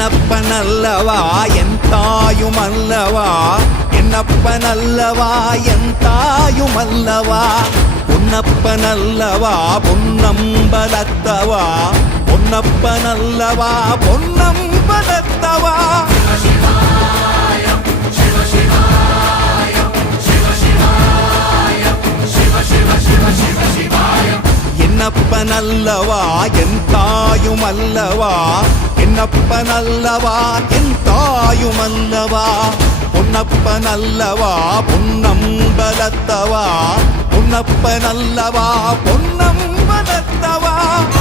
என்னப்பனல்லவா என் தாயுமல்லவா, என்னப்பனல்லவா என் தாயுமல்லவா, பொன்னப்பனல்லவா பொன்னம்பலத்தவா, பொன்னப்பனல்லவா பொன்னம்பலத்தவா. என்னப்பனல்லவா என் தாயுமல்லவா, என்னப்பனல்லவா என் தாயுமல்லவா, பொன்னப்பனல்லவா பொன்னம்பலத்தவா, பொன்னப்பனல்லவா பொன்னம்பலத்தவா.